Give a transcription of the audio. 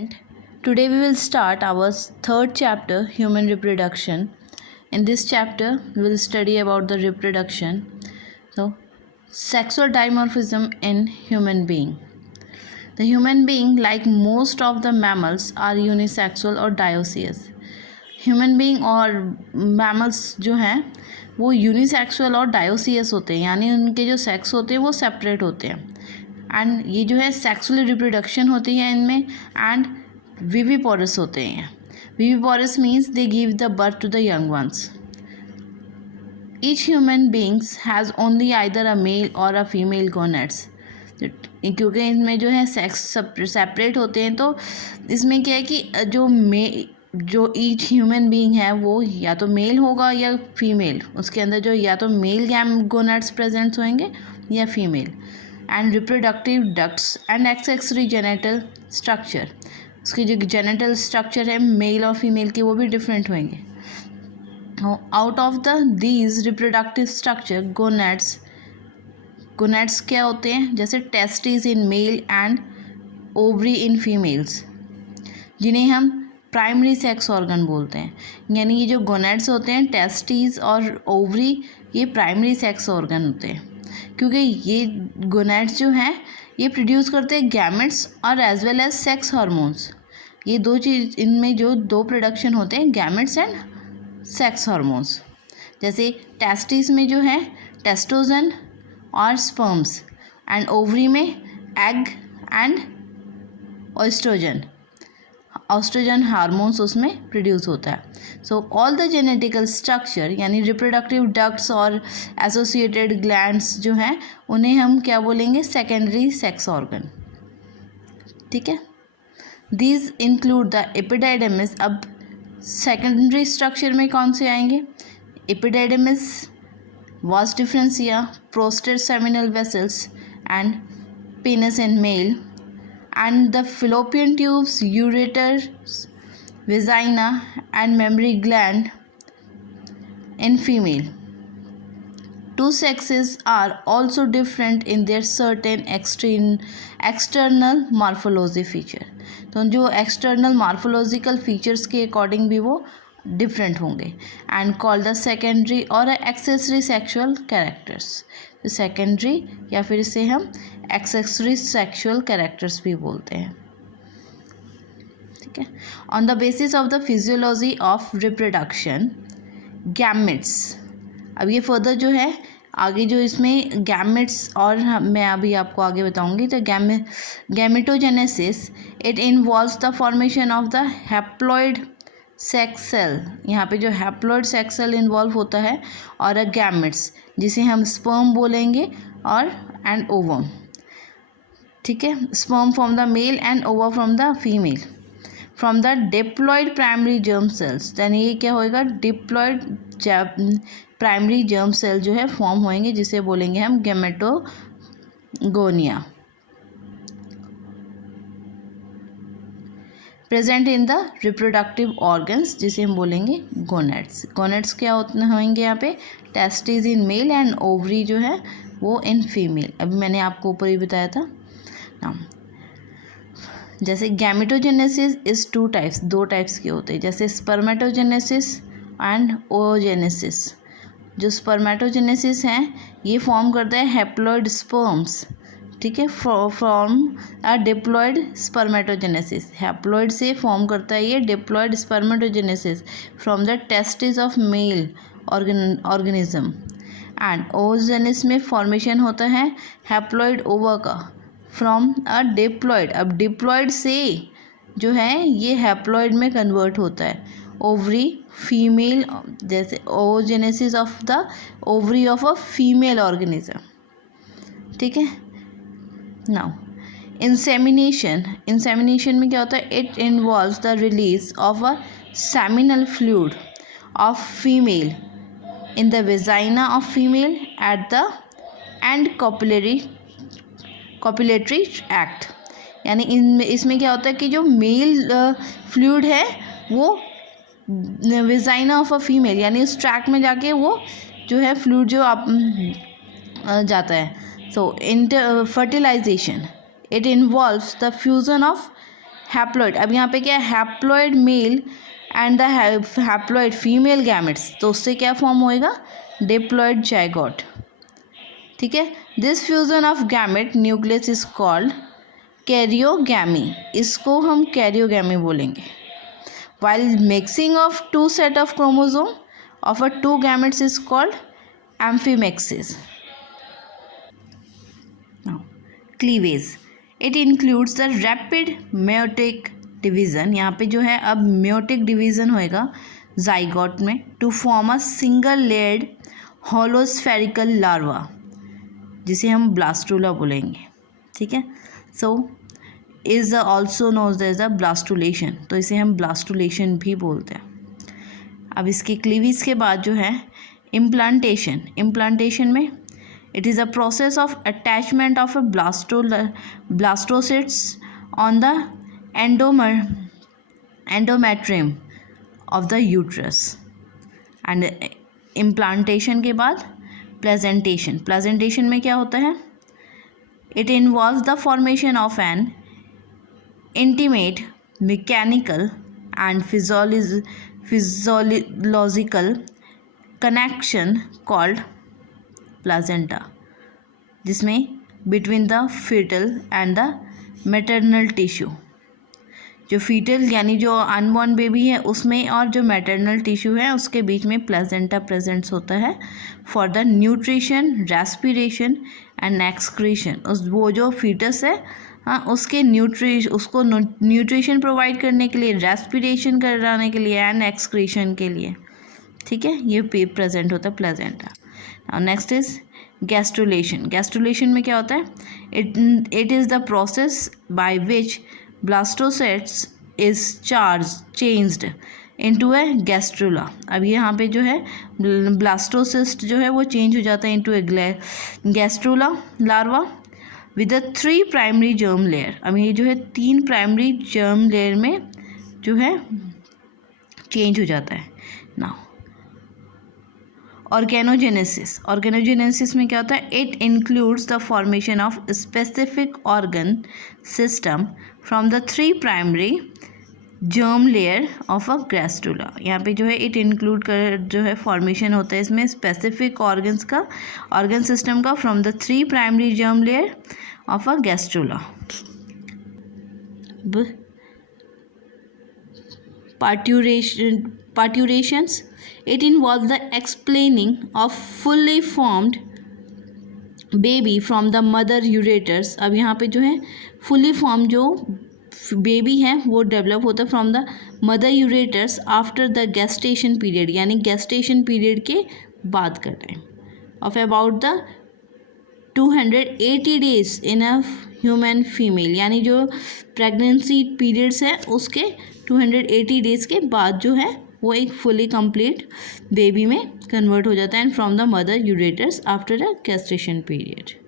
And today we will start our third chapter, human reproduction. In this chapter, we will study about the reproduction. So, sexual dimorphism in human being. The human being, like most of the mammals, are unisexual or dioecious. Human being और mammals जो हैं वो unisexual और dioecious होते हैं, यानी उनके जो सेक्स होते हैं वो सेपरेट होते हैं. एंड ये जो है सेक्सुअल रिप्रोडक्शन होती है इनमें. एंड विविपोरस होते हैं. Viviparous means they give the birth to the young ones. Each human beings has only either a male or a female gonads. क्योंकि इनमें जो है सेक्स सेपरेट होते हैं, तो इसमें क्या है कि जो ईच ह्यूमन बीइंग है वो या तो मेल होगा या फीमेल. उसके अंदर जो या तो मेल गोनेड्स प्रेजेंट होंगे या female. And reproductive ducts and accessory genital structure, उसकी जो जेनेटल स्ट्रक्चर है मेल और फीमेल के वो भी डिफरेंट होंगे. Out of these reproductive structure gonads क्या होते हैं, जैसे testis in male and ovary in females, जिन्हें हम प्राइमरी सेक्स ऑर्गन बोलते हैं. यानी ये जो गोनेड्स होते हैं, टेस्टिस और ओवरी, ये प्राइमरी सेक्स ऑर्गन होते हैं, क्योंकि ये गोनेड्स जो हैं ये प्रोड्यूस करते हैं गैमेट्स और as well as sex hormones. ये दो चीज़, इनमें जो दो प्रोडक्शन होते हैं, गैमेट्स एंड सेक्स हार्मोन्स. जैसे टेस्टिस में जो है टेस्टोजन और स्पर्म्स, एंड ओवरी में एग एंड ऑस्ट्रोजन हार्मोन्स उसमें प्रोड्यूस होता है. So all the genetical structure यानी रिप्रोडक्टिव डक्ट्स और एसोसिएटेड ग्लैंड्स जो हैं उन्हें हम क्या बोलेंगे, सेकेंडरी सेक्स ऑर्गन. ठीक है. These include the epididymis. अब सेकेंडरी स्ट्रक्चर में कौन से आएंगे, epididymis, vas deferentia, prostate seminal vesicles and penis in male, and the fallopian tubes, ureters, vagina and mammary gland in female. Two sexes are also different in their certain external morphology feature. तो जो external morphological features के according भी वो different होंगे, and called the secondary or accessory sexual characters. तो secondary या फिर इसे हम एक्सेसरी सेक्शुअल कैरेक्टर्स भी बोलते हैं. ठीक है. On the basis of the physiology of reproduction, gametes. अब ये फर्दर जो है आगे जो इसमें गैमेट्स, और मैं अभी आपको आगे बताऊंगी. तो gametogenesis, it involves the formation of the haploid sex cell. यहाँ पे जो हैप्लॉइड सेक्स सेल इन्वॉल्व होता है, और अ गैमेट्स जिसे हम स्पर्म बोलेंगे, और एंड ओवम. ठीक है. Sperm from the male and ova from the female, from the diploid primary germ cells. यानी ये क्या होएगा, डिप्लॉयड प्राइमरी जर्म सेल जो है फॉर्म होएंगे, जिसे बोलेंगे हम gametogonia. Present in the reproductive organs, जिसे हम बोलेंगे गोनेड्स. गोनेड्स क्या होंगे यहाँ पे, testis in male and ovary जो है वो इन फीमेल. अभी मैंने आपको ऊपर ही बताया था ना. जैसे गैमेटोजेनेसिस इज टू टाइप्स, दो टाइप्स के होते हैं, जैसे स्पर्मेटोजेनेसिस एंड ओजेनेसिस. जो स्पर्मेटोजेनेसिस हैं ये फॉर्म करता है हैप्लॉइड स्पर्म्स. ठीक है. From a diploid spermatogenesis, haploid से फॉर्म करता है ये diploid spermatogenesis from the testis of male organism. And oogenesis में फॉर्मेशन होता है हैप्लॉइड ओवा का फ्रॉम अ डिप्लॉयड. अब डिप्लॉयड से जो है ये हैप्लॉइड में कन्वर्ट होता है ओवरी फीमेल, जैसे oogenesis of the ovary of a female organism. ठीक है. नाउ इंसेमिनेशन में क्या होता है, it involves the release of a seminal fluid of female in the vagina of female at the end copulatory act. यानी इसमें क्या होता है कि जो मेल फ्लूइड है वो वेजाइना ऑफ अ फीमेल, यानी उस ट्रैक में जाके वो जो है फ्लूइड जो आप जाता है. So fertilization, it involves the fusion of haploid, अब यहाँ पे क्या है, haploid male and the haploid female gametes, तो उससे क्या फॉर्म होएगा, डिप्लॉइड जाइगोट, ठीक है। This fusion of gamete nucleus is called karyogamy, इसको हम कैरियोगैमी बोलेंगे। while mixing of two set of chromosome of a two gametes is called amphimexis. Now, cleavage, it includes the rapid meiotic division, यहाँ पे जो है अब meiotic division होएगा zygote में to form a single layered holospherical larva, जिसे हम blastula बोलेंगे, ठीक है। So is also knows as a blastulation, तो इसे हम ब्लास्टुलेशन भी बोलते हैं। अब इसके क्लीवेज के बाद जो है इम्प्लांटेशन, इम्प्लांटेशन में it is a process of attachment of a blastocysts on the endometrium of the uterus. And implantation के बाद प्लेजेंटेशन, प्लेजेंटेशन में क्या होता है, it involves the formation of an intimate mechanical and physiological connection called placenta, जिसमें between the fetal and the maternal tissue, जो fetal यानी जो अनबॉर्न बेबी है उसमें और जो मैटरनल टिश्यू है उसके बीच में प्लेजेंटा प्रेजेंट्स होता है for the nutrition, respiration and excretion. उस वो जो फीटस है हाँ उसके उसको न्यूट्रिशन प्रोवाइड करने के लिए, रेस्पिरेशन कराने के लिए एंड एक्सक्रीशन के लिए, ठीक है, ये प्रेजेंट होता है placenta. Next is gastrulation, gastrulation में क्या होता है, it is the process by which blastocysts is changed into a gastrula. अब यहाँ पे जो है ब्लास्टोसिस्ट जो है वो चेंज हो जाता है into a gastrula larva with 3 primary germ layer. अब ये जो है 3 प्राइमरी जर्म लेयर में जो है चेंज हो जाता है। नाउ ऑर्गेनोजेनेसिस, ऑर्गेनोजेनेसिस में क्या होता है, it includes the formation of specific organ system from the 3 primary germ layer of a gastrula. यहाँ पे जो है इट इंक्लूड कर जो है फॉर्मेशन होता है इसमें स्पेसिफिक ऑर्गन्स का, ऑर्गन सिस्टम का from the 3 primary germ layer of a gastrula. Parturitions, it involve the explaining of fully formed baby from the mother ureters. अब यहाँ पे जो है फुल्ली फॉर्म जो बेबी है वो डेवलप होता है from the mother ureters after the gestation period, यानी गेस्टेशन पीरियड के बाद का time of about the 280 days in a human female, यानी जो प्रेगनेंसी पीरियड्स है उसके 280 डेज के बाद जो है वो एक फुली कंप्लीट बेबी में कन्वर्ट हो जाता है and from the mother ureters after a gestation period.